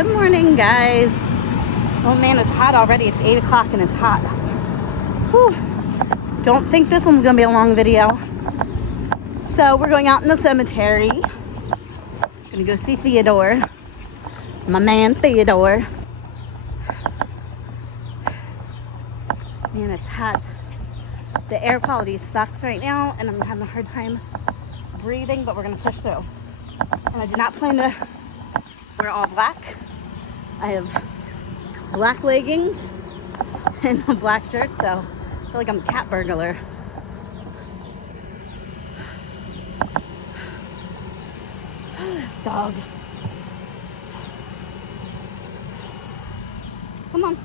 Good morning, guys. Oh man, it's hot already. It's 8 o'clock and it's hot. Whew. Don't think this one's gonna be a long video. So we're going out in the cemetery. Gonna go see Theodore. My man Theodore. Man, it's hot. The air quality sucks right now and I'm having a hard time breathing, but we're gonna push through. And I did not plan to wear all black. I have black leggings and a black shirt, so I feel like I'm a cat burglar. This dog. Come on.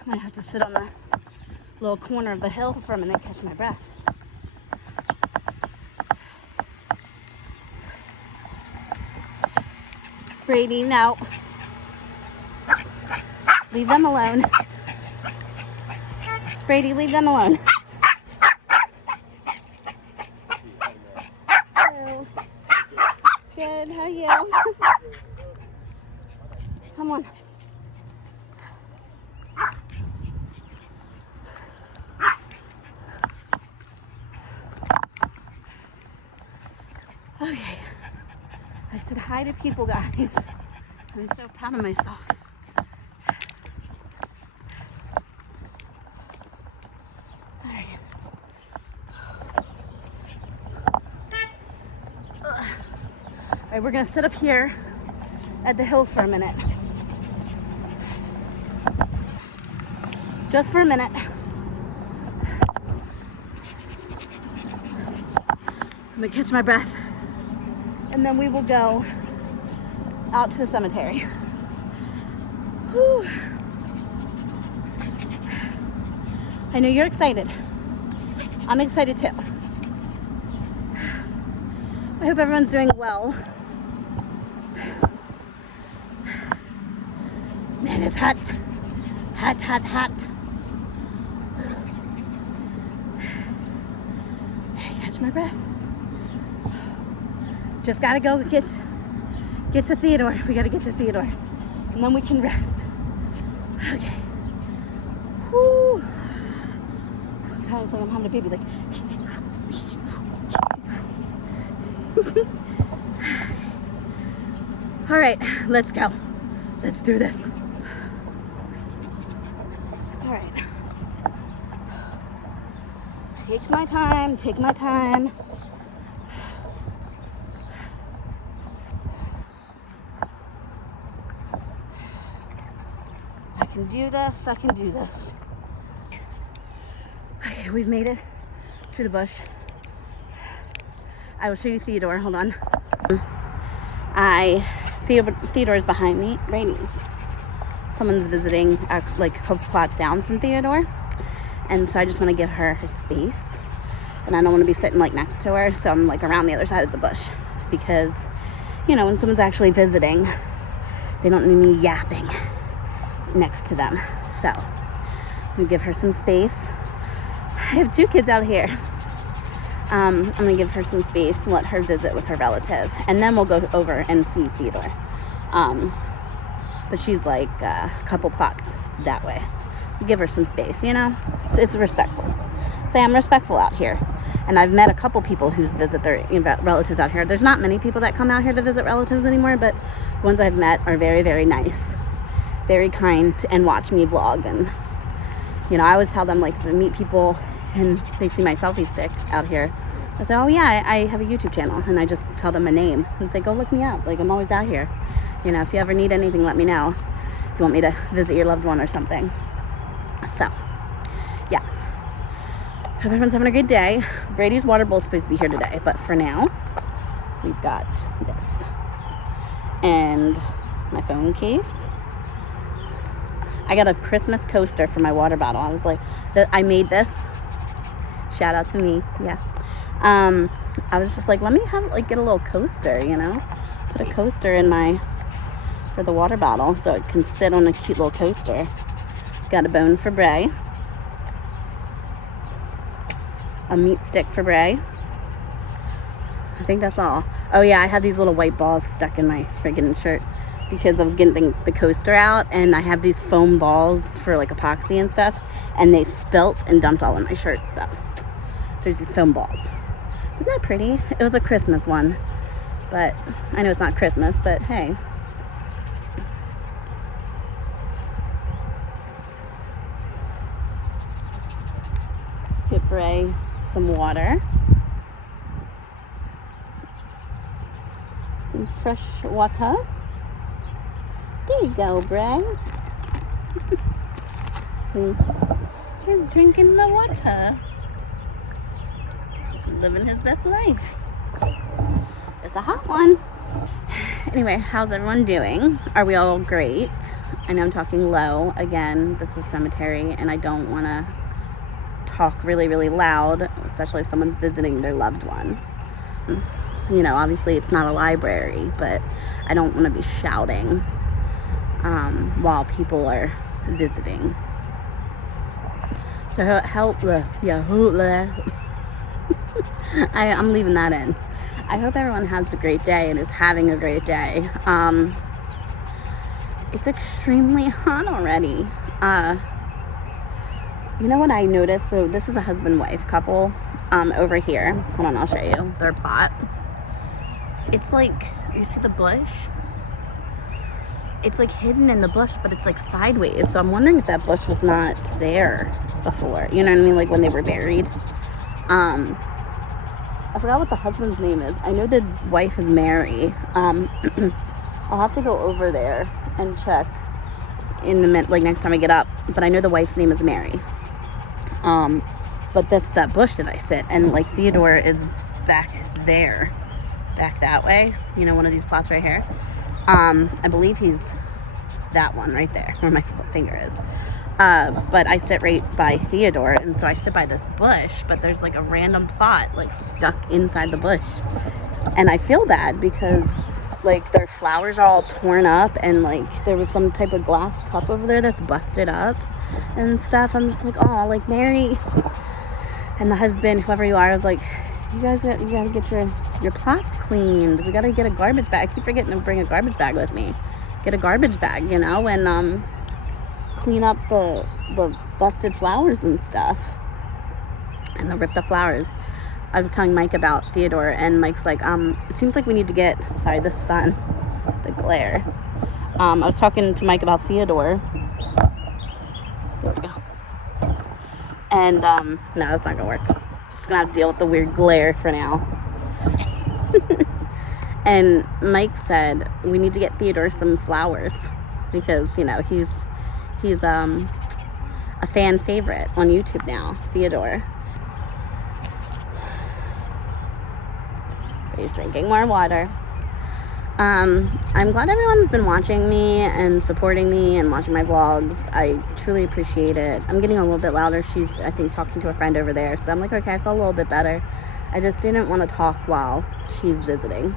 I might have to sit on the little corner of the hill for a minute, catch my breath. Brady, no. Leave them alone. Brady, leave them alone. Hello. Good, how are you? Come on. Okay. I said hi to people, guys. I'm so proud of myself. All right. All right, we're gonna sit up here at the hill for a minute. Just for a minute. I'm gonna catch my breath. And then we will go out to the cemetery. Whew. I know you're excited. I'm excited too. I hope everyone's doing well. Man, it's hot. Hot, hot, hot. Catch my breath. Just gotta go get to Theodore. We gotta get to Theodore. And then we can rest. Okay. Whew. Sometimes like I'm having a baby, like. All right, let's go. Let's do this. All right. Take my time, take my time. I can do this, I can do this. Okay, we've made it to the bush. I will show you Theodore, hold on. Theodore's behind me, right? Someone's visiting like a couple plots down from Theodore. And so I just want to give her her space. And I don't want to be sitting like next to her, so I'm like around the other side of the bush. Because, you know, when someone's actually visiting, they don't need me yapping next to them. So I'm gonna give her some space. I have 2 kids out here. I'm gonna give her some space and let her visit with her relative, and then we'll go over and see Theodore. But she's like a couple plots that way. Give her some space, you know. It's respectful. Say I'm respectful out here, and I've met a couple people who visit their relatives out here. There's not many people that come out here to visit relatives anymore, but the ones I've met are very, very nice. Very kind, and watch me vlog. And you know, I always tell them, like, to meet people and they see my selfie stick out here, I say, oh yeah, I have a YouTube channel, and I just tell them my name and say, go look me up, like I'm always out here. You know, if you ever need anything, let me know. If you want me to visit your loved one or something. So yeah, hope everyone's having a good day. Brady's water bowl is supposed to be here today, but for now we've got this and my phone case. I got a Christmas coaster for my water bottle. I was like, I made this. Shout out to me. Yeah. I was just like, let me get a little coaster, you know, put a coaster in for the water bottle so it can sit on a cute little coaster. Got a bone for Bray. a meat stick for Bray. I think that's all. Oh yeah, I had these little white balls stuck in my friggin' shirt because I was getting the coaster out, and I have these foam balls for like epoxy and stuff, and they spilt and dumped all in my shirt. So there's these foam balls. Isn't that pretty? It was a Christmas one, but I know it's not Christmas, but hey. Get Bray some water. Some fresh water. There you go, Bray. He's drinking the water. Living his best life. It's a hot one. Anyway, how's everyone doing? Are we all great? I know I'm talking low. Again, this is cemetery, and I don't want to talk really, really loud, especially if someone's visiting their loved one. You know, obviously it's not a library, but I don't want to be shouting while people are visiting. So I'm leaving that in. I hope everyone has a great day and is having a great day. It's extremely hot already. You know what I noticed? So this is a husband-wife couple over here. Hold on, I'll show you their plot. It's like, you see the bush? It's like hidden in the bush, but it's like sideways. So I'm wondering if that bush was not there before. You know what I mean? Like when they were buried. I forgot what the husband's name is. I know the wife is Mary. I'll have to go over there and check in the minute, like next time I get up. But I know the wife's name is Mary. But that's that bush that I sit, and like Theodore is back there, back that way. You know, one of these plots right here. I believe he's that one right there where my finger is. But I sit right by Theodore, and so I sit by this bush, but there's like a random plot like stuck inside the bush, and I feel bad because like their flowers are all torn up, and like there was some type of glass cup over there that's busted up and stuff. I'm just like, oh, like Mary and the husband, whoever you are, is like, you gotta get your plots cleaned. We gotta get a garbage bag. I keep forgetting to bring a garbage bag with me. Get a garbage bag, you know, and clean up the busted flowers and stuff, and the ripped up flowers. I was telling Mike about Theodore, and Mike's like, it seems like we need to get, sorry, the sun, the glare. I was talking to Mike about Theodore. There we go. And, no, that's not gonna work. Just gonna have to deal with the weird glare for now. And Mike said, we need to get Theodore some flowers, because, you know, he's a fan favorite on YouTube now, Theodore. He's drinking more water. I'm glad everyone's been watching me and supporting me and watching my vlogs. I truly appreciate it. I'm getting a little bit louder. She's, I think, talking to a friend over there. So I'm like, okay, I feel a little bit better. I just didn't want to talk while she's visiting.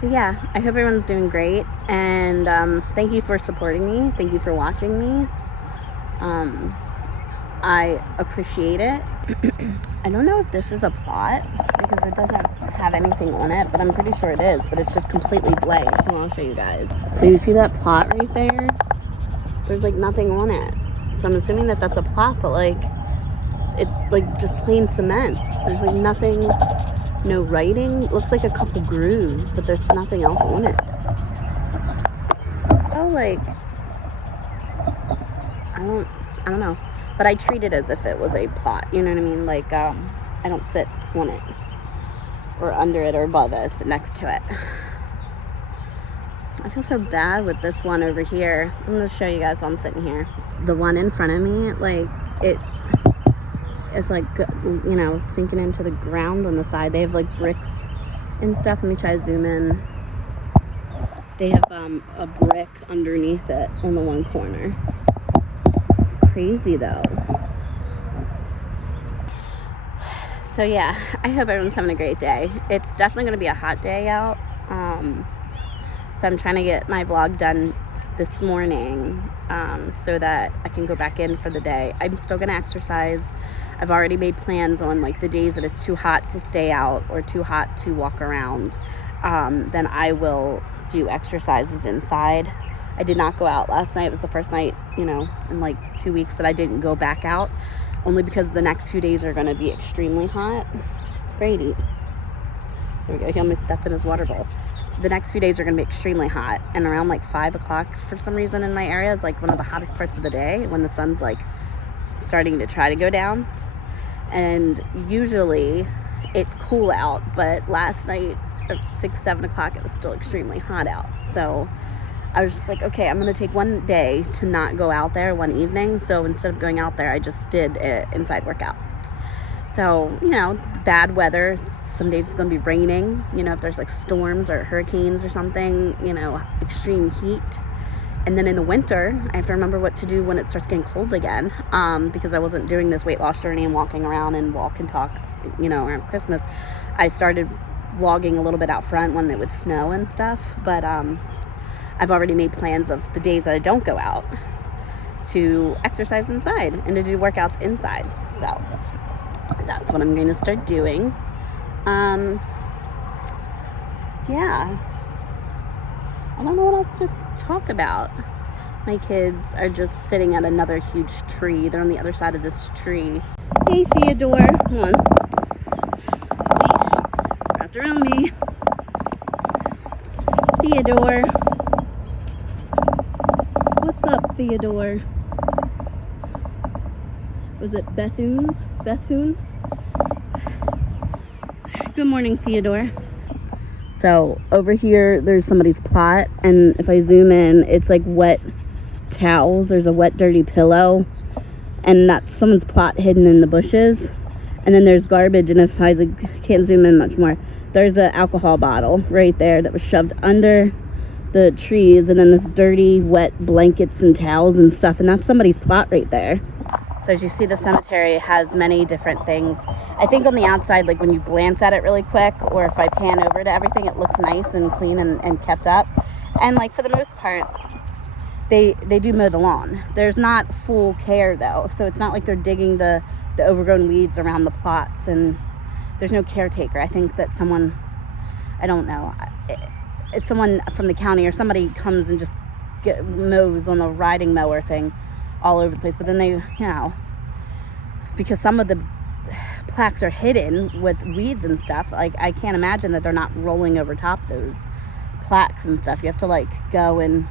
But yeah, I hope everyone's doing great. And thank you for supporting me. Thank you for watching me. I appreciate it. I don't know if this is a plot because it doesn't have anything on it, but I'm pretty sure it is, but it's just completely blank. I'll show you guys. So you see that plot right there? There's like nothing on it. So I'm assuming that that's a plot, but like it's like just plain cement. There's like nothing, no writing. It looks like a couple grooves, but there's nothing else on it. Oh, like I don't know. But I treat it as if it was a plot, you know what I mean? Like, I don't sit on it, or under it, or above it. I sit next to it. I feel so bad with this one over here. I'm going to show you guys while I'm sitting here. The one in front of me, like, it's like, you know, sinking into the ground on the side. They have, like, bricks and stuff. Let me try to zoom in. They have a brick underneath it on the one corner. Crazy though. So yeah, I hope everyone's having a great day. It's definitely going to be a hot day out, so I'm trying to get my vlog done this morning so that I can go back in for the day. I'm still going to exercise. I've already made plans on like the days that it's too hot to stay out or too hot to walk around. Then I will do exercises inside. I did not go out last night. It was the first night, you know, in like 2 weeks that I didn't go back out, only because the next few days are going to be extremely hot. Brady. There we go. He almost stepped in his water bowl. The next few days are going to be extremely hot, and around like 5 o'clock for some reason in my area is like one of the hottest parts of the day, when the sun's like starting to try to go down. And usually it's cool out, but last night at 6-7 o'clock it was still extremely hot out. So I was just like, okay, I'm going to take one day to not go out there, one evening. So instead of going out there, I just did an inside workout. So, you know, bad weather. Some days it's going to be raining. You know, if there's like storms or hurricanes or something, you know, extreme heat. And then in the winter, I have to remember what to do when it starts getting cold again, because I wasn't doing this weight loss journey and walking around and walk and talks, you know, around Christmas. I started vlogging a little bit out front when it would snow and stuff. But I've already made plans of the days that I don't go out to exercise inside and to do workouts inside. So that's what I'm going to start doing. Yeah. I don't know what else to talk about. My kids are just sitting at another huge tree. They're on the other side of this tree. Hey, Theodore. Come on. Leash wrapped around me. Theodore. What's up, Theodore? Was it Bethune? Bethune? Good morning, Theodore. So over here, there's somebody's plot, and if I zoom in, it's like wet towels. There's a wet, dirty pillow, and that's someone's plot hidden in the bushes. And then there's garbage, and if I can't zoom in much more, there's an alcohol bottle right there that was shoved under the trees, and then this dirty, wet blankets and towels and stuff, and that's somebody's plot right there. So as you see, the cemetery has many different things. I think on the outside, like when you glance at it really quick, or if I pan over to everything, it looks nice and clean and kept up. And like for the most part, they do mow the lawn. There's not full care though. So it's not like they're digging the overgrown weeds around the plots, and there's no caretaker. I think that someone, I don't know, it's someone from the county or somebody comes and just mows on the riding mower thing all over the place. But then they, you know, because some of the plaques are hidden with weeds and stuff, like I can't imagine that they're not rolling over top those plaques and stuff. You have to like go and,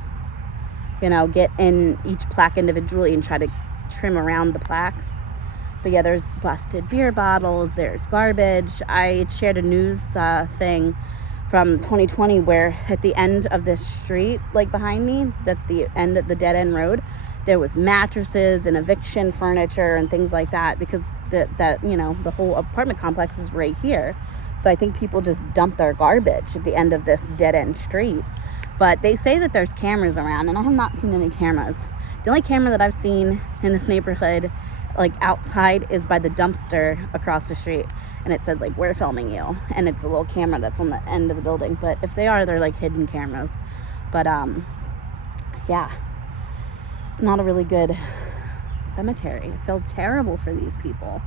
you know, get in each plaque individually and try to trim around the plaque. But yeah, there's busted beer bottles, there's garbage. I shared a news thing from 2020 where at the end of this street, like behind me, that's the end of the dead end road, there was mattresses and eviction furniture and things like that, because that you know, the whole apartment complex is right here. So I think people just dump their garbage at the end of this dead end street. But they say that there's cameras around, and I have not seen any cameras. The only camera that I've seen in this neighborhood, like outside, is by the dumpster across the street, and it says like, "We're filming you," and it's a little camera that's on the end of the building. But if they are, they're like hidden cameras. But yeah, it's not a really good cemetery. I feel terrible for these people.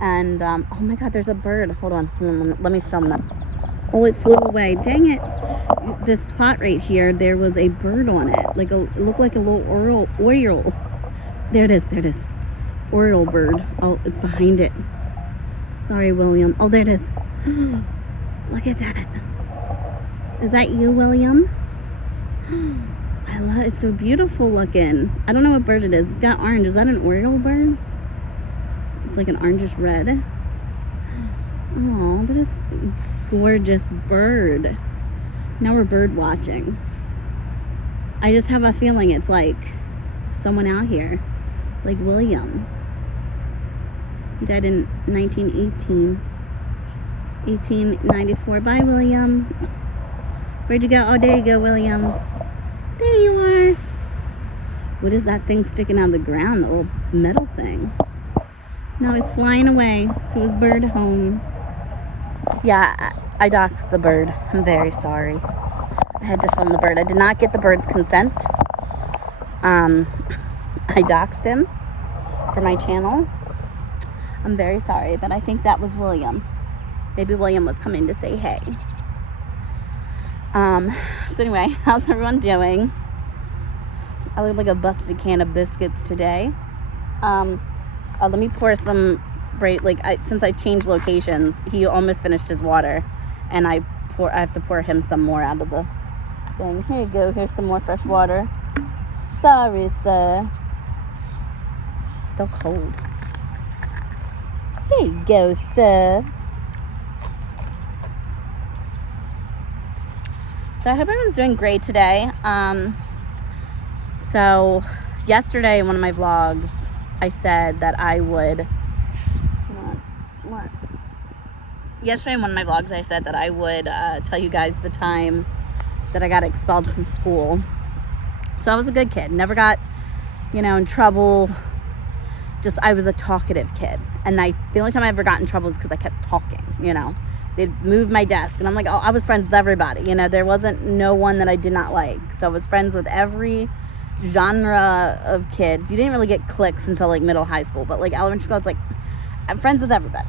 And oh my god, there's a bird. Hold on, let me film that. Oh, it flew away. Dang it. This plot right here, there was a bird on it. Like it looked like a little oriole. There it is. Oriole bird. Oh, it's behind it. Sorry, William. Oh, there it is. Look at that. Is that you, William? I love it. It's so beautiful looking. I don't know what bird it is. It's got orange. Is that an oriole bird? It's like an orangish red. Oh, that is a gorgeous bird. Now we're bird watching. I just have a feeling it's like someone out here, like William. He died in 1894. Bye, William. Where'd you go? Oh, there you go, William. There you are. What is that thing sticking out of the ground? The little metal thing. No, he's flying away to his bird home. Yeah, I doxed the bird. I'm very sorry. I had to film the bird. I did not get the bird's consent. I doxed him for my channel. I'm very sorry, but I think that was William. Maybe William was coming to say hey. So anyway, how's everyone doing? I look like a busted can of biscuits today. Let me pour some since I changed locations, he almost finished his water, and I have to pour him some more out of the thing. Here you go. Here's some more fresh water. Sorry, sir. It's still cold. Here you go, sir. So I hope everyone's doing great today. So yesterday in one of my vlogs, I said that I would... What? Yesterday in one of my vlogs, I said that I would tell you guys the time that I got expelled from school. So I was a good kid. Never got, in trouble. Just, I was a talkative kid. And the only time I ever got in trouble was because I kept talking, They'd move my desk. And I'm like, I was friends with everybody. There wasn't no one that I did not like. So I was friends with every genre of kids. You didn't really get cliques until like middle high school. But like elementary school, I was like, I'm friends with everybody.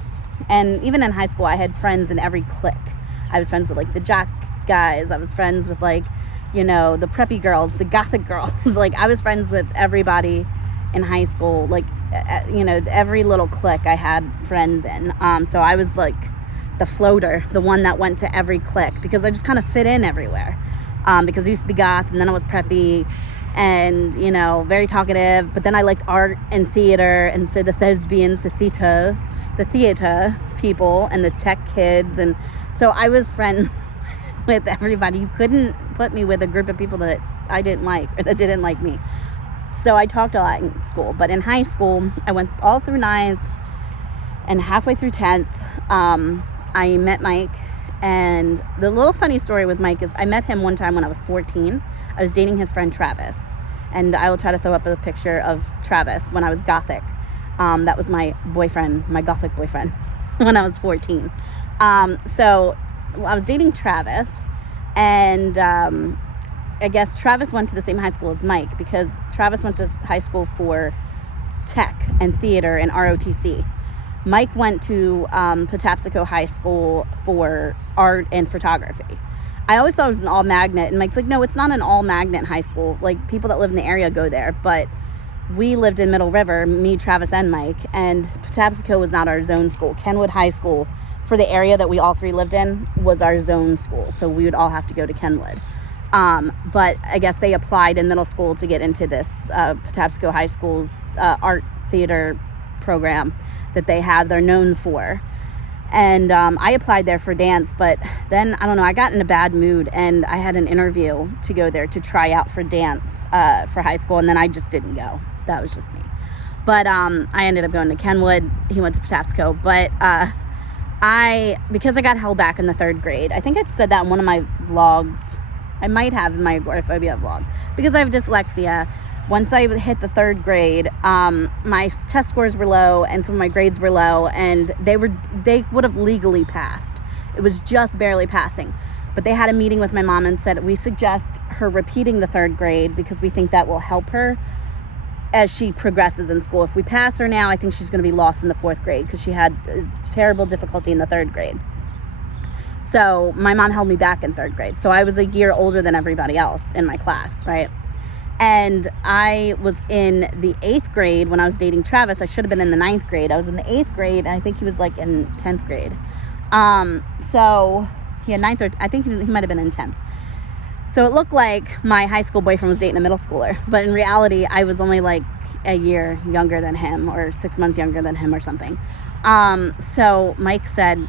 And even in high school, I had friends in every clique. I was friends with like the jock guys. I was friends with like, the preppy girls, the gothic girls. Like I was friends with everybody in high school. Like, every little clique I had friends in. So I was like the floater, the one that went to every clique because I just kind of fit in everywhere. Because I used to be goth and then I was preppy and, very talkative. But then I liked art and theater. And so the thespians, the theater people and the tech kids. And so I was friends with everybody. You couldn't put me with a group of people that I didn't like or that didn't like me. So I talked a lot in school. But in high school, I went all through 9th and halfway through 10th. I met Mike. And the little funny story with Mike is I met him one time when I was 14. I was dating his friend Travis. And I will try to throw up a picture of Travis when I was gothic. That was my boyfriend, my gothic boyfriend, when I was 14. So I was dating Travis, and I guess Travis went to the same high school as Mike because Travis went to high school for tech and theater and ROTC. Mike went to Patapsco High School for art and photography. I always thought it was an all-magnet, and Mike's like, no, it's not an all-magnet high school. Like, people that live in the area go there, but we lived in Middle River, me, Travis, and Mike, and Patapsco was not our zone school. Kenwood High School, for the area that we all three lived in, was our zone school, so we would all have to go to Kenwood. But I guess they applied in middle school to get into this Patapsco High School's art theater program that they have, they're known for. And I applied there for dance, but then, I don't know, I got in a bad mood, and I had an interview to go there to try out for dance for high school, and then I just didn't go. That was just me. But I ended up going to Kenwood. He went to Patapsco. But because I got held back in the 3rd grade, I think I said that in one of my vlogs. I might have in my agoraphobia vlog. Because I have dyslexia, once I hit the 3rd grade, my test scores were low and some of my grades were low, and they would have legally passed. It was just barely passing. But they had a meeting with my mom and said, we suggest her repeating the 3rd grade because we think that will help her as she progresses in school. If we pass her now, I think she's going to be lost in the 4th grade because she had terrible difficulty in the 3rd grade. So my mom held me back in 3rd grade. So I was a year older than everybody else in my class, right? And I was in the 8th grade when I was dating Travis. I should have been in the 9th grade. I was in the 8th grade, and I think he was like in 10th grade. So yeah, 9th or I think he might have been in 10th. So it looked like my high school boyfriend was dating a middle schooler, but in reality, I was only like a year younger than him, or 6 months younger than him, or something. So Mike said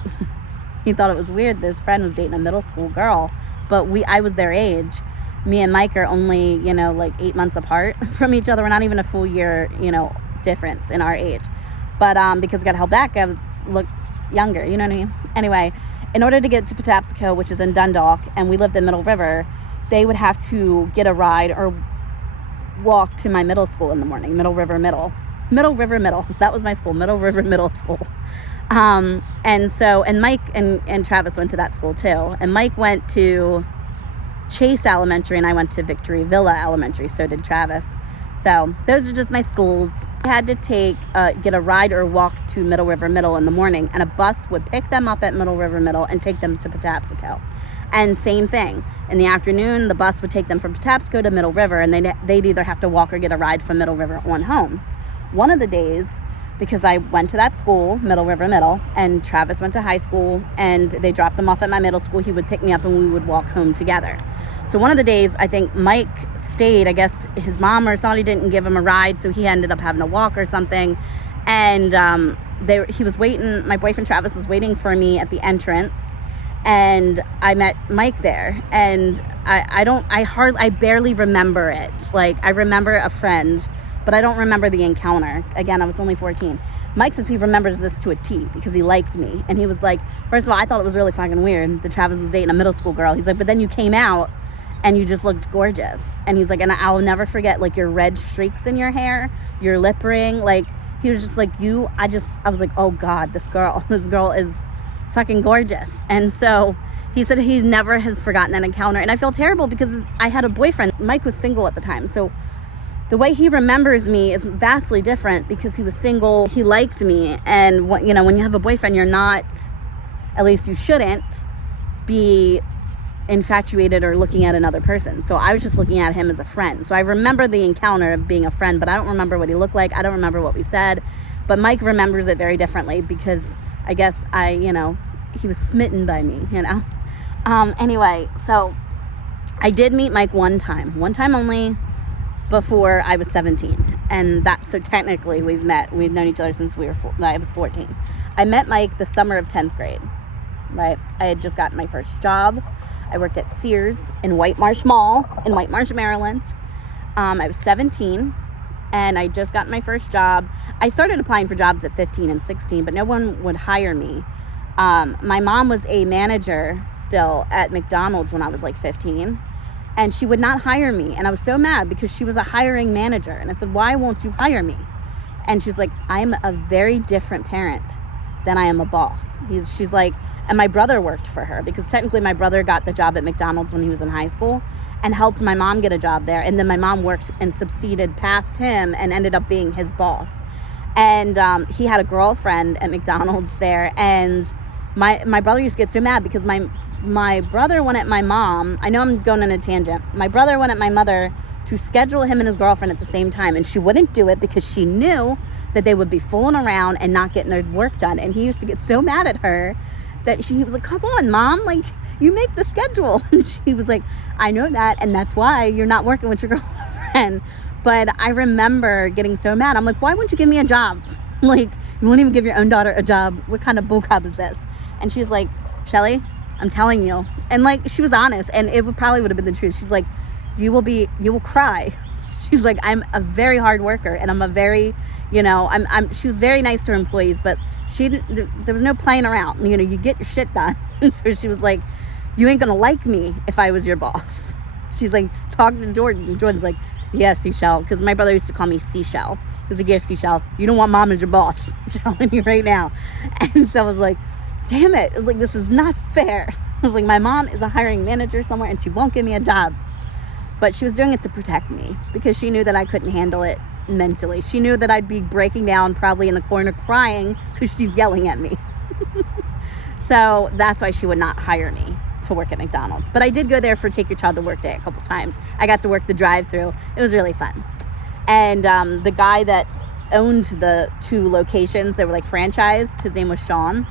he thought it was weird that his friend was dating a middle school girl, but I was their age. Me and Mike are only, like 8 months apart from each other. We're not even a full year, difference in our age. But because I got held back, I looked younger, you know what I mean? Anyway, in order to get to Patapsco, which is in Dundalk, and we lived in Middle River, they would have to get a ride or walk to my middle school in the morning, Middle River Middle. That was my school, Middle River Middle School. And Mike and Travis went to that school too. And Mike went to Chase Elementary, and I went to Victory Villa Elementary. So did Travis. So those are just my schools. I had to get a ride or walk to Middle River Middle in the morning, and a bus would pick them up at Middle River Middle and take them to Patapsco. And same thing, in the afternoon, the bus would take them from Patapsco to Middle River, and they'd either have to walk or get a ride from Middle River on home. One of the days, because I went to that school, Middle River Middle, and Travis went to high school, and they dropped him off at my middle school, he would pick me up and we would walk home together. So one of the days, I think Mike stayed. I guess his mom or somebody didn't give him a ride, so he ended up having to walk or something. And he was waiting, my boyfriend Travis was waiting for me at the entrance, and I met Mike there. And I barely remember it. Like, I remember a friend, but I don't remember the encounter. Again, I was only 14. Mike says he remembers this to a T because he liked me. And he was like, first of all, I thought it was really fucking weird that Travis was dating a middle school girl. He's like, but then you came out and you just looked gorgeous. And he's like, and I'll never forget, like, your red streaks in your hair, your lip ring. Like, he was just like, I was like, oh God, this girl is fucking gorgeous. And so he said he never has forgotten that encounter. And I feel terrible because I had a boyfriend. Mike was single at the time. So the way he remembers me is vastly different because he was single. He liked me. And when you have a boyfriend, you're not, at least you shouldn't be infatuated or looking at another person. So I was just looking at him as a friend. So I remember the encounter of being a friend, but I don't remember what he looked like. I don't remember what we said. But Mike remembers it very differently because I guess he was smitten by me, Anyway, so I did meet Mike one time only, before I was 17. And so technically we've known each other since I was 14. I met Mike the summer of 10th grade, right? I had just gotten my first job. I worked at Sears in White Marsh Mall in White Marsh, Maryland. I was 17 and I just got my first job. I started applying for jobs at 15 and 16, but no one would hire me. My mom was a manager still at McDonald's when I was like 15. And she would not hire me. And I was so mad because she was a hiring manager. And I said, why won't you hire me? And she's like, I'm a very different parent than I am a boss. She's like, and my brother worked for her because technically my brother got the job at McDonald's when he was in high school and helped my mom get a job there. And then my mom worked and succeeded past him and ended up being his boss. And he had a girlfriend at McDonald's there. And my brother used to get so mad because my brother went at my mom. I know I'm going on a tangent. My brother went at my mother to schedule him and his girlfriend at the same time. And she wouldn't do it because she knew that they would be fooling around and not getting their work done. And he used to get so mad at her that he was like, come on, Mom, like, you make the schedule. And she was like, I know that. And that's why you're not working with your girlfriend. But I remember getting so mad. I'm like, why wouldn't you give me a job? Like, you won't even give your own daughter a job. What kind of bullcrap is this? And she's like, Shelley, I'm telling you. And like, she was honest, and it probably would have been the truth. She's like, you will cry. She's like, I'm a very hard worker, and I'm a very, she was very nice to her employees, but there was no playing around. You get your shit done. And so she was like, you ain't gonna like me if I was your boss. She's like, talking to Jordan, and Jordan's like, yeah, Seashell, because my brother used to call me Seashell. He was like, yeah, Seashell, you don't want Mom as your boss. I'm telling you right now. And so I was like, damn it. I was like, this is not fair. I was like, my mom is a hiring manager somewhere and she won't give me a job. But she was doing it to protect me because she knew that I couldn't handle it mentally. She knew that I'd be breaking down probably in the corner crying because she's yelling at me. So that's why she would not hire me to work at McDonald's. But I did go there for Take Your Child to Work Day a couple times. I got to work the drive-thru. It was really fun. And the guy that owned the 2 locations, they were like franchised, his name was Sean.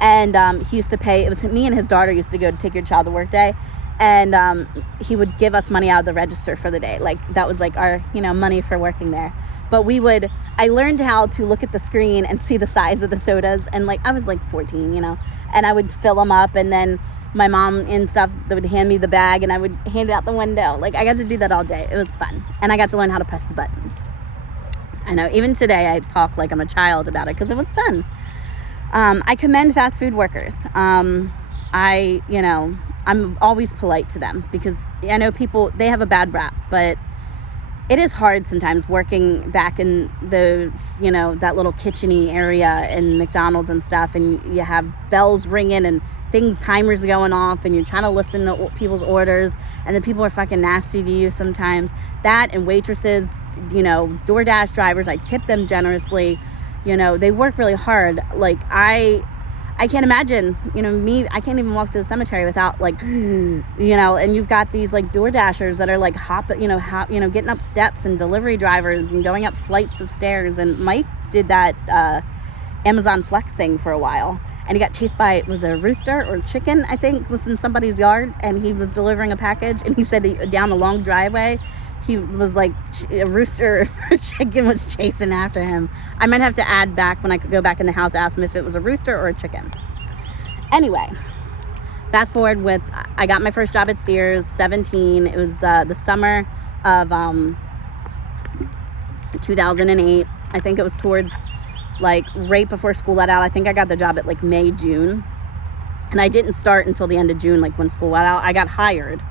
And he used to pay, it was me and his daughter used to go to Take Your Child to Work Day. And he would give us money out of the register for the day. Like, that was like our, money for working there. But I learned how to look at the screen and see the size of the sodas. And like, I was like 14, and I would fill them up. And then my mom and stuff, they would hand me the bag and I would hand it out the window. Like, I got to do that all day. It was fun. And I got to learn how to press the buttons. I know, even today I talk like I'm a child about it because it was fun. I commend fast food workers. I'm always polite to them because I know people, they have a bad rap, but it is hard sometimes working back in those, that little kitchen-y area in McDonald's and stuff, and you have bells ringing and timers going off, and you're trying to listen to people's orders, and then people are fucking nasty to you sometimes. That and waitresses, DoorDash drivers, I tip them generously. They work really hard. Like, I can't imagine, me, I can't even walk to the cemetery without and you've got these like Door Dashers that are like getting up steps, and delivery drivers and going up flights of stairs. And Mike did that Amazon Flex thing for a while, and he got chased by, was it a rooster or a chicken, I think, was in somebody's yard, and he was delivering a package, and he said down the long driveway, he was like, a rooster or chicken was chasing after him. I might have to add back when I could go back in the house, ask him if it was a rooster or a chicken. Anyway, fast forward with, I got my first job at Sears, 17. It was the summer of 2008. I think it was towards like right before school let out. I think I got the job at like May, June. And I didn't start until the end of June, like when school let out. I got hired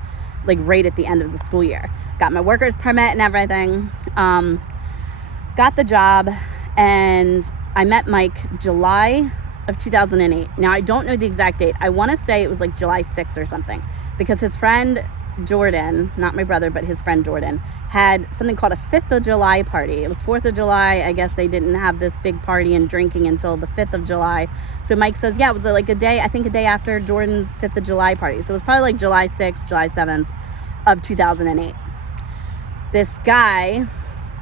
like right at the end of the school year. Got my worker's permit and everything. Got the job, and I met Mike July of 2008. Now, I don't know the exact date. I want to say it was like July 6th or something, because his friend Jordan, not my brother, but his friend Jordan, had something called a 5th of July party. It was 4th of July. I guess they didn't have this big party and drinking until the 5th of July. So Mike says, yeah, it was like a day after Jordan's 5th of July party. So it was probably like July 6th, July 7th of 2008. This guy,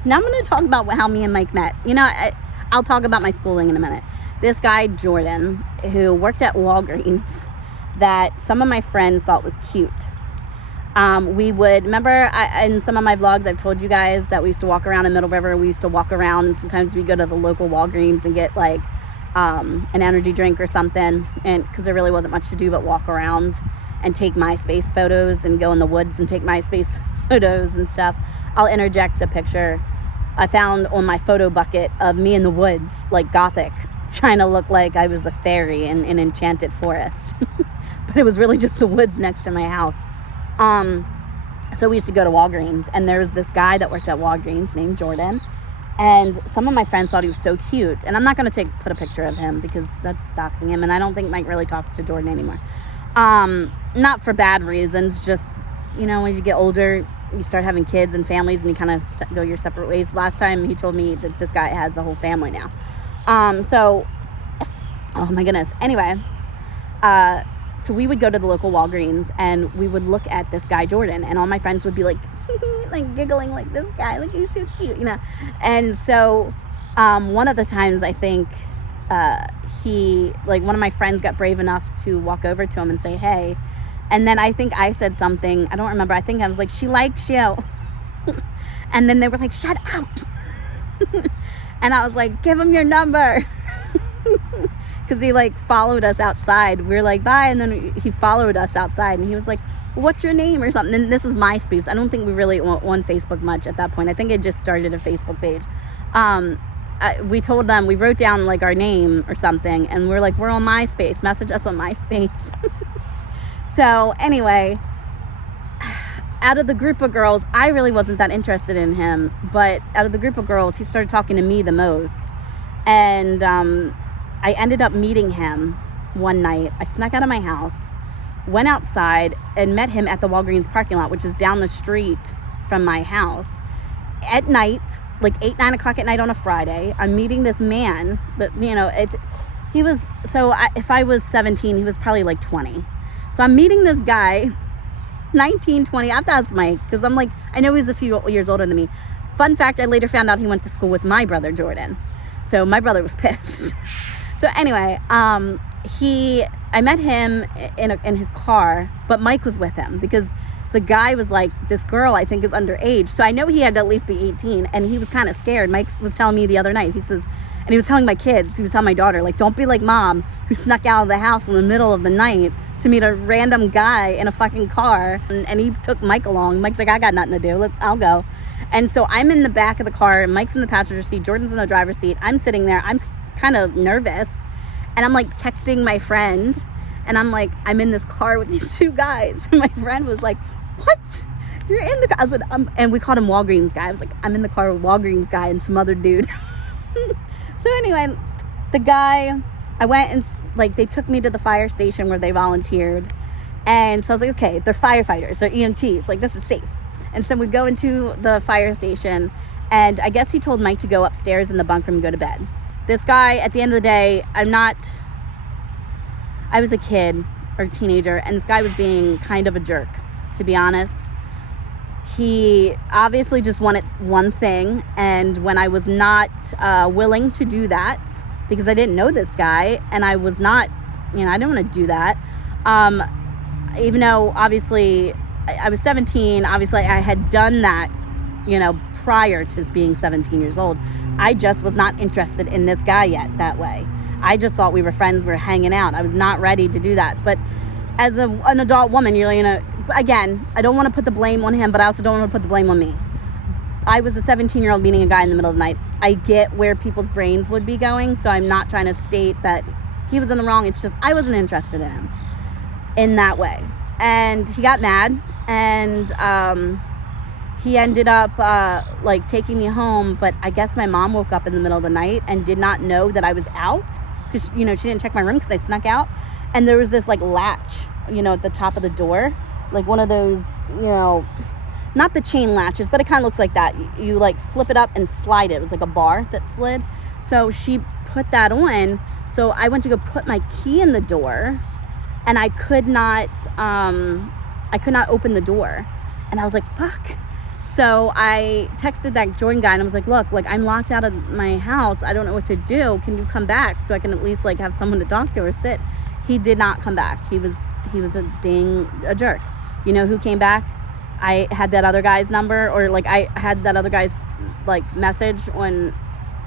now I'm going to talk about how me and Mike met. I'll talk about my schooling in a minute. This guy, Jordan, who worked at Walgreens, that some of my friends thought was cute. We would, remember in some of my vlogs, I've told you guys that we used to walk around in Middle River. We used to walk around, and sometimes we go to the local Walgreens and get like an energy drink or something, and because there really wasn't much to do but walk around and take MySpace photos and go in the woods and take MySpace photos and stuff. I'll interject a picture I found on my photo bucket of me in the woods, like gothic, trying to look like I was a fairy in an enchanted forest. But it was really just the woods next to my house. So we used to go to Walgreens, and there was this guy that worked at Walgreens named Jordan, and some of my friends thought he was so cute. And I'm not going to put a picture of him because that's doxing him, and I don't think Mike really talks to Jordan anymore. Not for bad reasons, just, as you get older, you start having kids and families, and you kind of go your separate ways. Last time he told me that this guy has a whole family now. Oh my goodness. Anyway, so we would go to the local Walgreens, and we would look at this guy, Jordan, and all my friends would be like, like giggling, like, this guy, like, he's so cute, And so, one of the times, I think, one of my friends got brave enough to walk over to him and say, hey. And then I think I said something, I don't remember. I think I was like, she likes you. And then they were like, shut up. And I was like, give him your number. Because he like followed us outside. We were like, bye. And then he followed us outside, and he was like, what's your name or something? And this was MySpace. I don't think we really were on Facebook much at that point. I think it just started a Facebook page. We told them, we wrote down like our name or something, and we're like, we're on MySpace. Message us on MySpace. So anyway, out of the group of girls, I really wasn't that interested in him, but out of the group of girls, he started talking to me the most. And I ended up meeting him one night. I snuck out of my house, went outside, and met him at the Walgreens parking lot, which is down the street from my house. At night, like 8, 9 o'clock at night on a Friday, I'm meeting this man that, if I was 17, he was probably like 20. So I'm meeting this guy, 19, 20. I have to ask Mike, because I'm like, I know he's a few years older than me. Fun fact, I later found out he went to school with my brother, Jordan. So my brother was pissed. So anyway, I met him in his car, but Mike was with him, because the guy was like, this girl I think is underage. So I know he had to at least be 18, and he was kind of scared. Mike was telling me the other night, he says, and he was telling my kids, he was telling my daughter, like, don't be like mom, who snuck out of the house in the middle of the night to meet a random guy in a fucking car. And he took Mike along. Mike's like, I got nothing to do. I'll go. And so I'm in the back of the car, and Mike's in the passenger seat, Jordan's in the driver's seat. I'm sitting there. I'm kind of nervous. And I'm like texting my friend, and I'm like, I'm in this car with these two guys. And my friend was like, what? you're in the car. I was like, and we called him Walgreens guy. I was like, I'm in the car with Walgreens guy and some other dude. So anyway, the guy, I went and like, they took me to the fire station where they volunteered. And so I was like, okay, they're firefighters, they're EMTs, like this is safe. And so we go into the fire station, and I guess he told Mike to go upstairs in the bunk room and go to bed. This guy, at the end of the day, I was a kid or a teenager, and this guy was being kind of a jerk, to be honest. He obviously just wanted one thing, and when I was not willing to do that, because I didn't know this guy, and I was not, I didn't want to do that. Even though, obviously, I was 17, obviously I had done that, prior to being 17 years old. I just was not interested in this guy yet that way. I just thought we were friends, we were hanging out. I was not ready to do that. But as an adult woman, again, I don't want to put the blame on him, but I also don't want to put the blame on me. I was a 17-year-old meeting a guy in the middle of the night. I get where people's brains would be going, so I'm not trying to state that he was in the wrong. It's just I wasn't interested in him in that way. And he got mad, and he ended up taking me home. But I guess my mom woke up in the middle of the night and did not know that I was out, because she didn't check my room because I snuck out. And there was this latch, at the top of the door, like one of those, not the chain latches, but it kind of looks like that. You flip it up and slide it. It was like a bar that slid. So she put that on. So I went to go put my key in the door, and I could not open the door. And I was like, fuck. So I texted that Jordan guy, and I was like, look, I'm locked out of my house. I don't know what to do. Can you come back so I can at least have someone to talk to or sit? He did not come back. He was being a jerk. You know who came back? I had that other guy's number, or I had that other guy's message on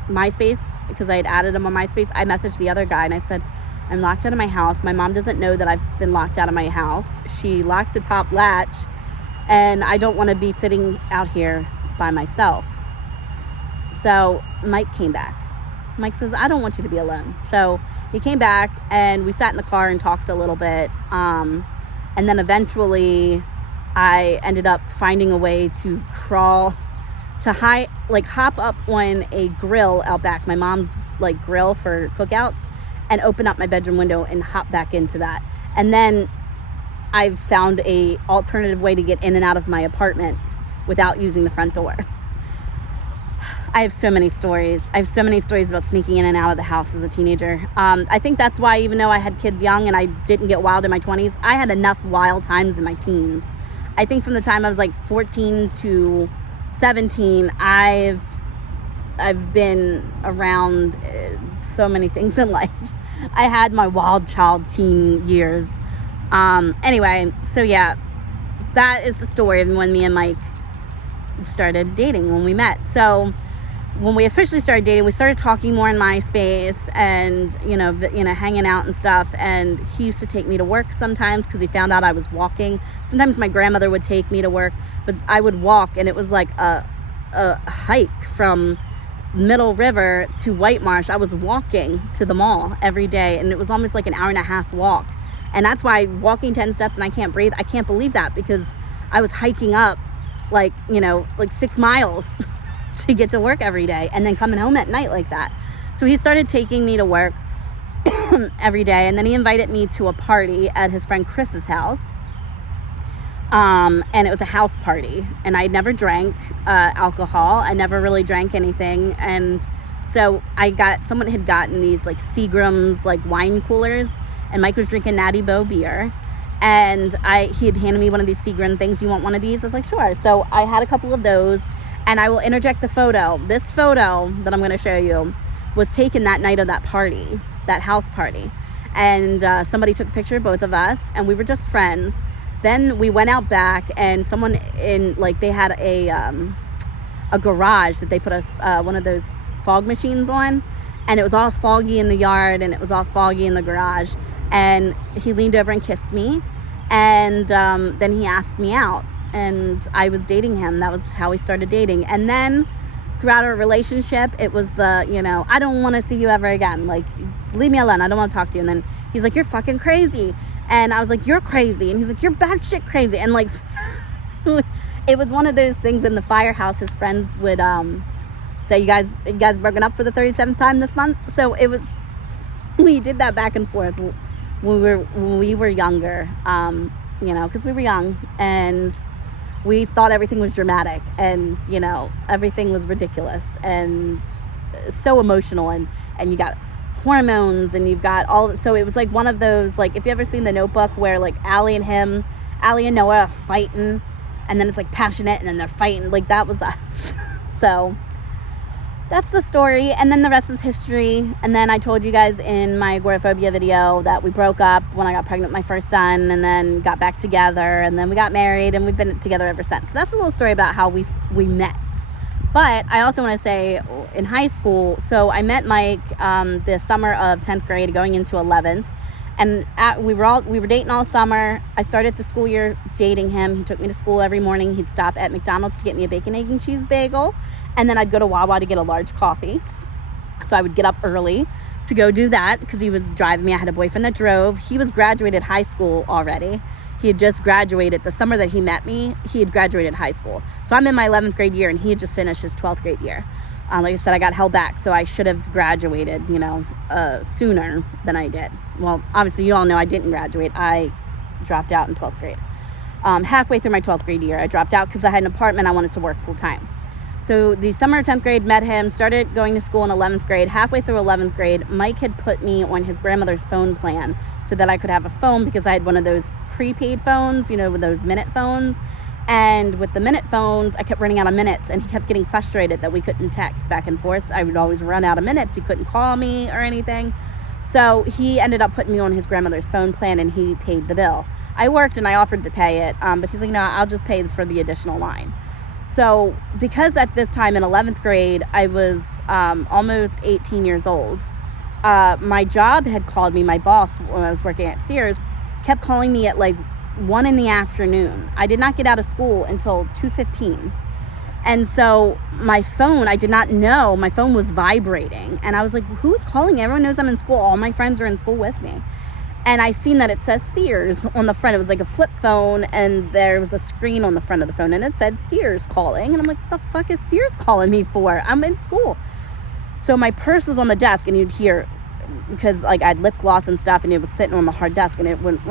MySpace, because I had added him on MySpace. I messaged the other guy and I said, I'm locked out of my house. My mom doesn't know that I've been locked out of my house. She locked the top latch, and I don't want to be sitting out here by myself. So Mike came back. Mike says, I don't want you to be alone. So he came back, and we sat in the car and talked a little bit. And then eventually I ended up finding a way to crawl, to hop up on a grill out back, my mom's grill for cookouts, and open up my bedroom window and hop back into that. And then I've found a alternative way to get in and out of my apartment without using the front door. I have so many stories. I have so many stories about sneaking in and out of the house as a teenager. I think that's why, even though I had kids young and I didn't get wild in my 20s, I had enough wild times in my teens. I think from the time I was 14 to 17, I've been around so many things in life. I had my wild child teen years. Anyway, so yeah, that is the story of when me and Mike started dating, when we met. So when we officially started dating, we started talking more in MySpace and, hanging out and stuff. And he used to take me to work sometimes because he found out I was walking. Sometimes my grandmother would take me to work, but I would walk, and it was like a hike from Middle River to White Marsh. I was walking to the mall every day, and it was almost like an hour and a half walk. And that's why walking 10 steps and I can't breathe. I can't believe that, because I was hiking up 6 miles to get to work every day, and then coming home at night like that. So he started taking me to work every day, and then he invited me to a party at his friend Chris's house. And it was a house party, and I never drank alcohol. I never really drank anything. And so someone had gotten these Seagram's wine coolers, and Mike was drinking Natty Boh beer. And he had handed me one of these Seagram things. You want one of these? I was like, sure. So I had a couple of those, and I will interject the photo. This photo that I'm going to show you was taken that night of that party, that house party. And somebody took a picture of both of us, and we were just friends. Then we went out back, and someone they had a garage that they put one of those fog machines on, and it was all foggy in the yard, and it was all foggy in the garage. And he leaned over and kissed me, and then he asked me out, and I was dating him. That was how we started dating. And then throughout our relationship, it was I don't want to see you ever again. Leave me alone. I don't want to talk to you. And then he's like, you're fucking crazy. And I was like, you're crazy. And he's like, you're batshit crazy. And It was one of those things in the firehouse. His friends would say, you guys broken up for the 37th time this month? So it was, we did that back and forth when we were younger, because we were young and we thought everything was dramatic and, everything was ridiculous and so emotional, and you got hormones and you've got all, so it was like one of those, like, if you ever seen The Notebook where like Allie and Noah are fighting, and then it's like passionate and then they're fighting, like that was us. So that's the story, and then the rest is history. And then I told you guys in my agoraphobia video that we broke up when I got pregnant with my first son, and then got back together, and then we got married, and we've been together ever since. So that's a little story about how we met. But I also want to say, in high school, so I met Mike the summer of 10th grade going into 11th. And we were dating all summer. I started the school year dating him. He took me to school every morning. He'd stop at McDonald's to get me a bacon, egg, and cheese bagel. And then I'd go to Wawa to get a large coffee. So I would get up early to go do that because he was driving me. I had a boyfriend that drove. He was graduated high school already. He had just graduated. The summer that he met me, he had graduated high school. So I'm in my 11th grade year, and he had just finished his 12th grade year. Like I said, I got held back, so I should have graduated, sooner than I did. Well, obviously, you all know I didn't graduate. I dropped out in 12th grade. Halfway through my 12th grade year, I dropped out because I had an apartment. I wanted to work full time. So the summer of 10th grade, met him, started going to school in 11th grade. Halfway through 11th grade, Mike had put me on his grandmother's phone plan so that I could have a phone because I had one of those prepaid phones, with those minute phones. And with the minute phones, I kept running out of minutes, and he kept getting frustrated that we couldn't text back and forth. I would always run out of minutes. He couldn't call me or anything. So he ended up putting me on his grandmother's phone plan, and he paid the bill. I worked and I offered to pay it, but he's like, no, I'll just pay for the additional line. So because at this time in 11th grade, I was almost 18 years old, my job had called me. My boss, when I was working at Sears, kept calling me at like 1 p.m. I did not get out of school until 2:15. And so my phone, I did not know, my phone was vibrating. And I was like, who's calling? Everyone knows I'm in school. All my friends are in school with me. And I seen that it says Sears on the front. It was like a flip phone, and there was a screen on the front of the phone, and it said Sears calling. And I'm like, what the fuck is Sears calling me for? I'm in school. So my purse was on the desk, and you'd hear, because like I had lip gloss and stuff, and it was sitting on the hard desk, and it went,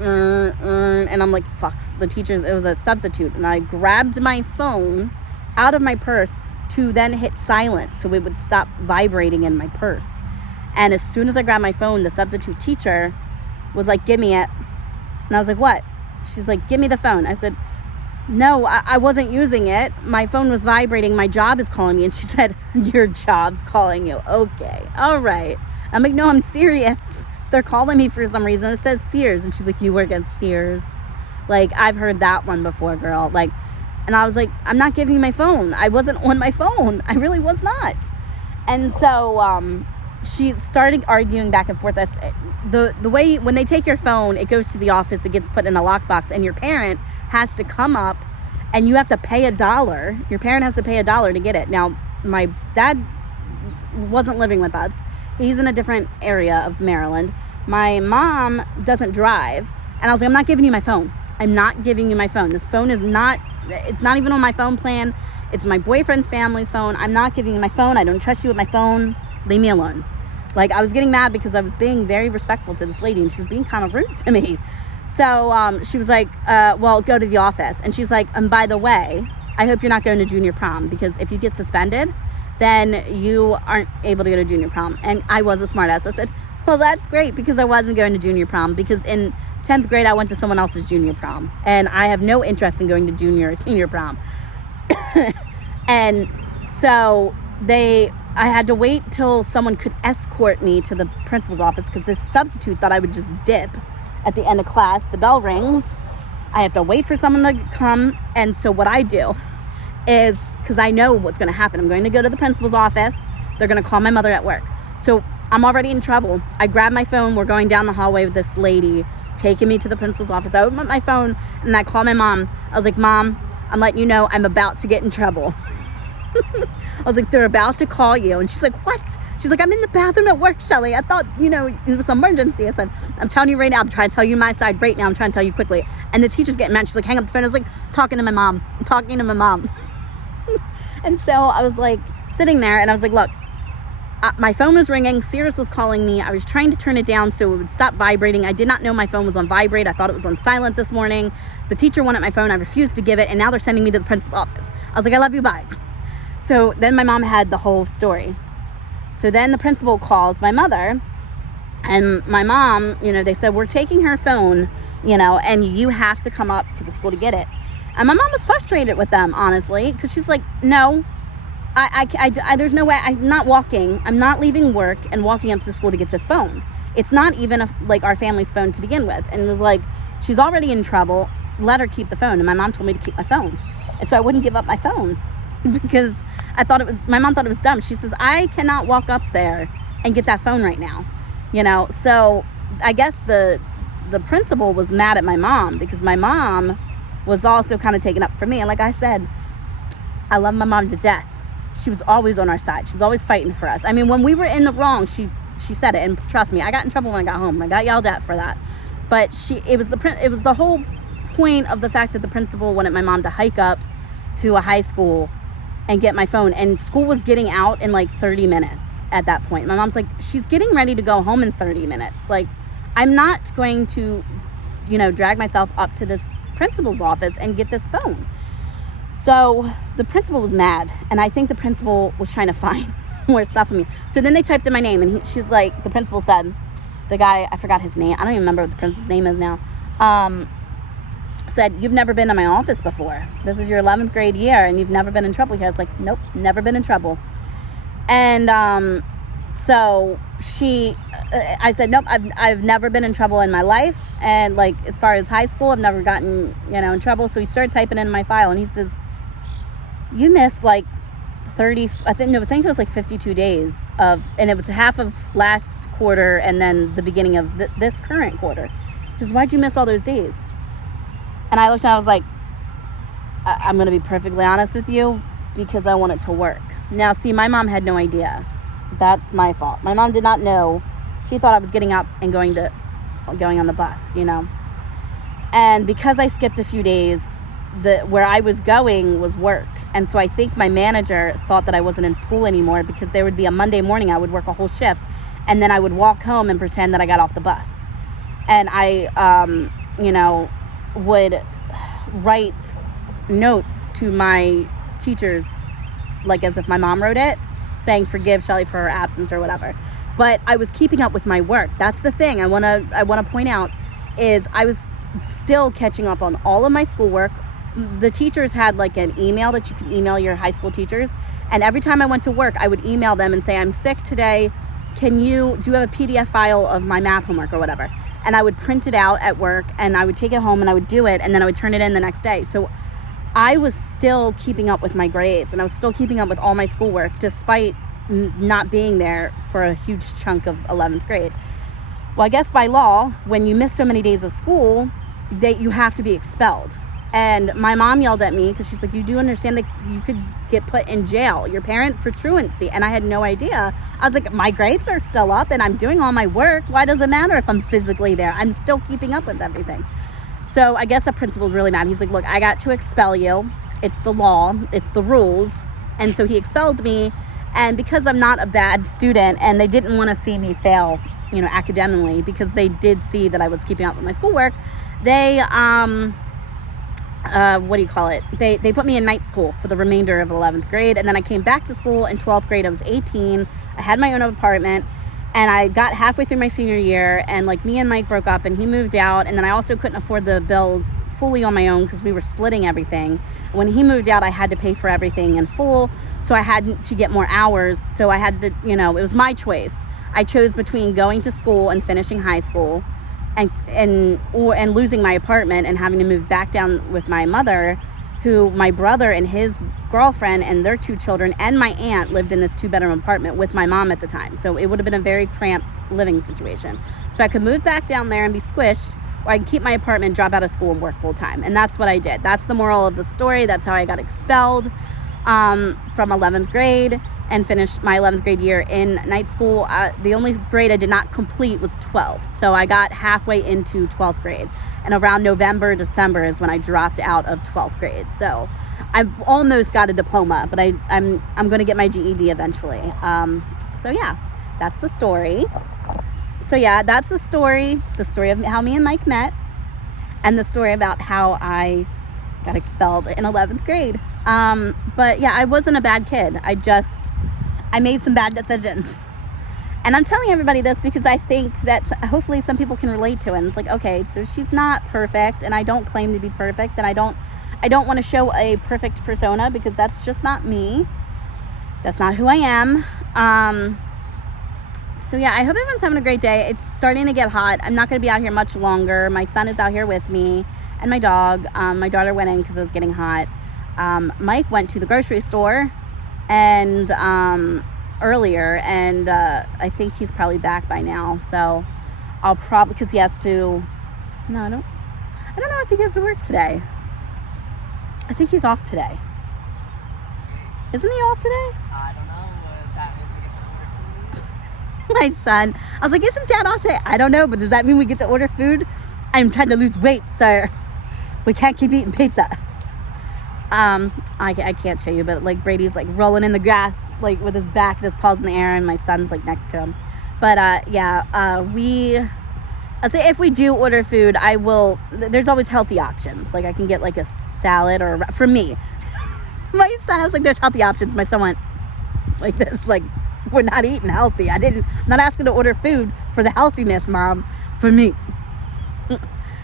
and I'm like, fuck, the teachers, it was a substitute. And I grabbed my phone out of my purse to then hit silent so it would stop vibrating in my purse. And as soon as I grabbed my phone, the substitute teacher was like, give me it. And I was like, what? She's like, give me the phone. I said, no, I wasn't using it. My phone was vibrating. My job is calling me. And she said, your job's calling you. Okay, all right. I'm like, no, I'm serious. They're calling me for some reason. It says Sears. And she's like, you work at Sears? Like, I've heard that one before, girl. Like, and I was like, I'm not giving you my phone. I wasn't on my phone. I really was not. And so she started arguing back and forth. The way, when they take your phone, it goes to the office, it gets put in a lockbox, and your parent has to come up, and you have to pay $1. Your parent has to pay $1 to get it. Now, my dad wasn't living with us. He's in a different area of Maryland. My mom doesn't drive. And I was like, I'm not giving you my phone. I'm not giving you my phone. This phone is not, it's not even on my phone plan. It's my boyfriend's family's phone. I'm not giving you my phone. I don't trust you with my phone. Leave me alone. Like, I was getting mad because I was being very respectful to this lady, and she was being kind of rude to me. So she was like, well, go to the office. And she's like, and by the way, I hope you're not going to junior prom, because if you get suspended, then you aren't able to go to junior prom. And I was a smartass. I said, well, that's great, because I wasn't going to junior prom, because in 10th grade, I went to someone else's junior prom, and I have no interest in going to junior or senior prom. And so I had to wait till someone could escort me to the principal's office, because this substitute thought I would just dip at the end of class. The bell rings. I have to wait for someone to come. And so what I do is, because I know what's going to happen, I'm going to go to the principal's office. They're going to call my mother at work. So I'm already in trouble. I grab my phone. We're going down the hallway with this lady taking me to the principal's office. I open up my phone and I call my mom. I was like, Mom, I'm letting you know I'm about to get in trouble. I was like, they're about to call you. And she's like, what? She's like, I'm in the bathroom at work, Shelley. I thought, it was an emergency. I said, I'm telling you right now. I'm trying to tell you my side right now. I'm trying to tell you quickly. And the teacher's getting mad. She's like, hang up the phone. I was like, talking to my mom. And so I was like sitting there and I was like, look, my phone was ringing. Sirius was calling me. I was trying to turn it down so it would stop vibrating. I did not know my phone was on vibrate. I thought it was on silent this morning. The teacher wanted my phone. I refused to give it. And now they're sending me to the principal's office. I was like, I love you. Bye. So then my mom had the whole story. So then the principal calls my mother, and my mom, they said, we're taking her phone, and you have to come up to the school to get it. And my mom was frustrated with them, honestly, because she's like, no, I there's no way. I'm not walking. I'm not leaving work and walking up to the school to get this phone. It's not even like our family's phone to begin with. And it was like, she's already in trouble. Let her keep the phone. And my mom told me to keep my phone. And so I wouldn't give up my phone because my mom thought it was dumb. She says, I cannot walk up there and get that phone right now. So I guess the principal was mad at my mom because my mom was also kind of taken up for me. And like I said, I love my mom to death. She was always on our side. She was always fighting for us. I mean, when we were in the wrong, she said it. And trust me, I got in trouble when I got home. I got yelled at for that. But it was the whole point of the fact that the principal wanted my mom to hike up to a high school and get my phone. And school was getting out in like 30 minutes at that point. My mom's like, she's getting ready to go home in 30 minutes. Like, I'm not going to, drag myself up to this principal's office and get this phone. So the principal was mad. And I think the principal was trying to find more stuff for me. So then they typed in my name. And she's like, the principal said, the guy, I forgot his name. I don't even remember what the principal's name is now. Said, you've never been to my office before. This is your 11th grade year and you've never been in trouble here. I was like, nope, never been in trouble. And so I said, nope, I've never been in trouble in my life. And like, as far as high school, I've never gotten, in trouble. So he started typing in my file and he says, you missed like 30, I think it was like 52 days and it was half of last quarter and then the beginning of this current quarter. He goes, why'd you miss all those days? And I looked and I was like, I'm going to be perfectly honest with you because I want it to work. Now, see, my mom had no idea. That's my fault. My mom did not know. She thought I was getting up and going on the bus, And because I skipped a few days, where I was going was work. And so I think my manager thought that I wasn't in school anymore because there would be a Monday morning I would work a whole shift and then I would walk home and pretend that I got off the bus. And I, would write notes to my teachers, like as if my mom wrote it, saying forgive Shelley for her absence or whatever. But I was keeping up with my work. That's the thing I want to point out is I was still catching up on all of my schoolwork. The teachers had like an email that you could email your high school teachers. And every time I went to work, I would email them and say, I'm sick today. Do you have a PDF file of my math homework or whatever? And I would print it out at work and I would take it home and I would do it and then I would turn it in the next day. So I was still keeping up with my grades and I was still keeping up with all my schoolwork despite not being there for a huge chunk of 11th grade. Well, I guess by law, when you miss so many days of school, you have to be expelled. And my mom yelled at me because she's like, you do understand that you could get put in jail, your parents, for truancy. And I had no idea. I was like, my grades are still up and I'm doing all my work. Why does it matter if I'm physically there? I'm still keeping up with everything. So I guess the principal's really mad. He's like, look, I got to expel you. It's the law. It's the rules. And so he expelled me. And because I'm not a bad student and they didn't want to see me fail, academically, because they did see that I was keeping up with my schoolwork, they, They put me in night school for the remainder of 11th grade. And then I came back to school in 12th grade. I was 18. I had my own apartment and I got halfway through my senior year and like me and Mike broke up and he moved out. And then I also couldn't afford the bills fully on my own because we were splitting everything. When he moved out, I had to pay for everything in full. So I had to get more hours. So I had to, it was my choice. I chose between going to school and finishing high school and losing my apartment and having to move back down with my mother, who my brother and his girlfriend and their 2 children and my aunt lived in this 2-bedroom apartment with my mom at the time. So it would have been a very cramped living situation. So I could move back down there and be squished, or I could keep my apartment, drop out of school and work full time. And that's what I did. That's the moral of the story. That's how I got expelled from 11th grade. and finished my 11th grade year in night school. The only grade I did not complete was 12th. So I got halfway into 12th grade. And around November, December is when I dropped out of 12th grade. So I've almost got a diploma, but I'm going to get my GED eventually. So yeah, that's the story. So yeah, that's the story of how me and Mike met, and the story about how I got expelled in 11th grade. But yeah, I wasn't a bad kid. I made some bad decisions. And I'm telling everybody this because I think that hopefully some people can relate to it. And it's like, okay, so she's not perfect, and I don't claim to be perfect, and I don't want to show a perfect persona because that's just not me. That's not who I am. So yeah, I hope everyone's having a great day. It's starting to get hot. I'm not going to be out here much longer. My son is out here with me and my dog. My daughter went in because it was getting hot. Mike went to the grocery store and earlier, and I think he's probably back by now. So I'll probably, because he has to, no, I don't know if he goes to work today. I think he's off today. Isn't he off today? I don't know. That means we get to order food. My son, I was like, isn't Dad off today? I don't know, but does that mean we get to order food? I'm trying to lose weight, so we can't keep eating pizza. I can't show you, but like Brady's like rolling in the grass, like with his back and his paws in the air, and my son's like next to him. But I'll say if we do order food, I will, there's always healthy options. Like I can get like a salad, or for me, my son, I was like, there's healthy options. My son went like this, like, we're not eating healthy. I'm not asking to order food for the healthiness, Mom, for me.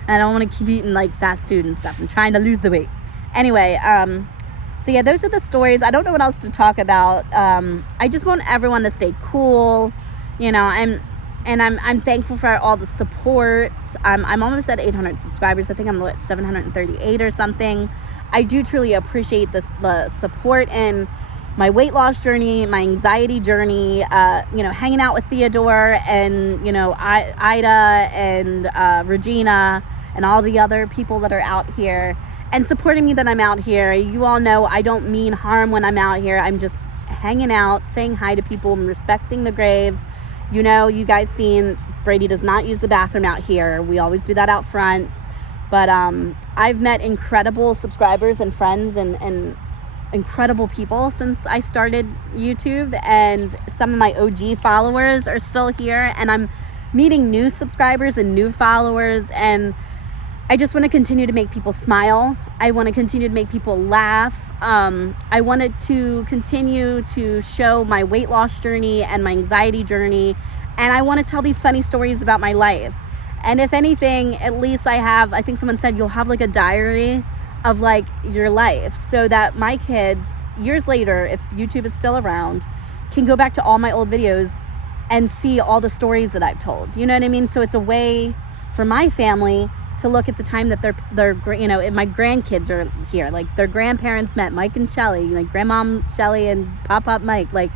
I don't want to keep eating like fast food and stuff. I'm trying to lose the weight. Anyway, so yeah, those are the stories. I don't know what else to talk about. I just want everyone to stay cool, you know. I'm thankful for all the support. I'm almost at 800 subscribers. I think I'm at 738 or something. I do truly appreciate the support in my weight loss journey, my anxiety journey, hanging out with Theodore and, Ida and Regina and all the other people that are out here and supporting me that I'm out here. You all know I don't mean harm when I'm out here. I'm just hanging out, saying hi to people, and respecting the graves. You guys seen Brady does not use the bathroom out here. We always do that out front. But I've met incredible subscribers and friends and incredible people since I started YouTube, and some of my OG followers are still here, and I'm meeting new subscribers and new followers, and I just want to continue to make people smile. I want to continue to make people laugh. I wanted to continue to show my weight loss journey and my anxiety journey, and I want to tell these funny stories about my life. And if anything, at least I think someone said you'll have like a diary of like your life, so that my kids years later, if YouTube is still around, can go back to all my old videos and see all the stories that I've told. You know what I mean? So it's a way for my family to look at the time that they're my grandkids are here, like their grandparents met Mike and Shelley, like Grandmom Shelley and Pop Mike, like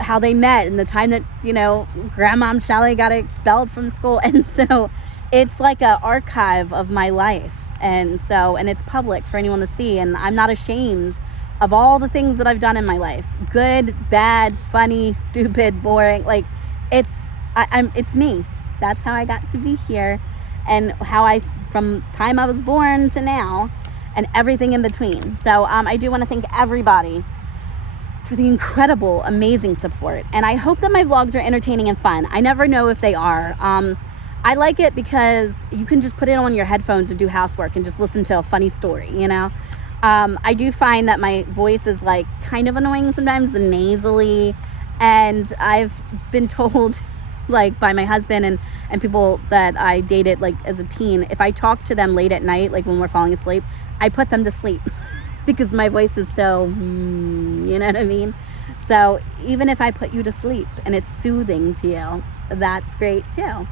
how they met, and the time that Grandmom Shelley got expelled from school. And so it's like an archive of my life. And it's public for anyone to see, and I'm not ashamed of all the things that I've done in my life. Good, bad, funny, stupid, boring. Like it's me. That's how I got to be here, and how from time I was born to now, and everything in between. So I do want to thank everybody for the incredible, amazing support, and I hope that my vlogs are entertaining and fun. I never know if they are. I like it because you can just put it on your headphones and do housework and just listen to a funny story, I do find that my voice is like kind of annoying sometimes, the nasally, and I've been told like by my husband and people that I dated like as a teen, if I talk to them late at night, like when we're falling asleep, I put them to sleep because my voice is so, you know what I mean? So even if I put you to sleep and it's soothing to you, that's great too.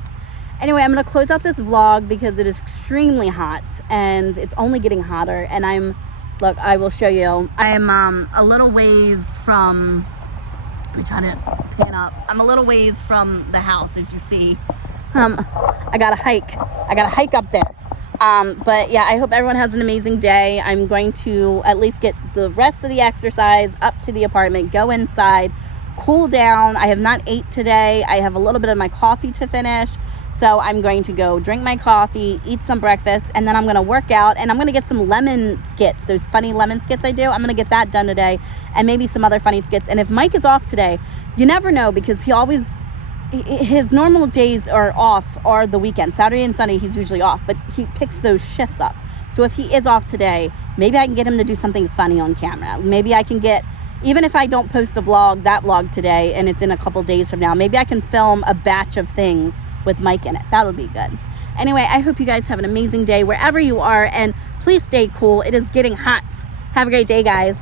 Anyway, I'm going to close out this vlog because it is extremely hot and it's only getting hotter. And I will show you. I'm a little ways from, let me try to pan up. I'm a little ways from the house, as you see. I got to hike up there. But yeah, I hope everyone has an amazing day. I'm going to at least get the rest of the exercise up to the apartment, go inside, cool down. I have not ate today. I have a little bit of my coffee to finish. So I'm going to go drink my coffee, eat some breakfast, and then I'm going to work out, and I'm going to get some lemon skits, those funny lemon skits I do. I'm going to get that done today, and maybe some other funny skits. And if Mike is off today, you never know, because his normal days are off are the weekend. Saturday and Sunday he's usually off, but he picks those shifts up. So if he is off today, maybe I can get him to do something funny on camera. Maybe I can get, even if I don't post that vlog today, and it's in a couple days from now, maybe I can film a batch of things with Mike in it. That would be good. Anyway, I hope you guys have an amazing day wherever you are, and please stay cool. It is getting hot. Have a great day, guys.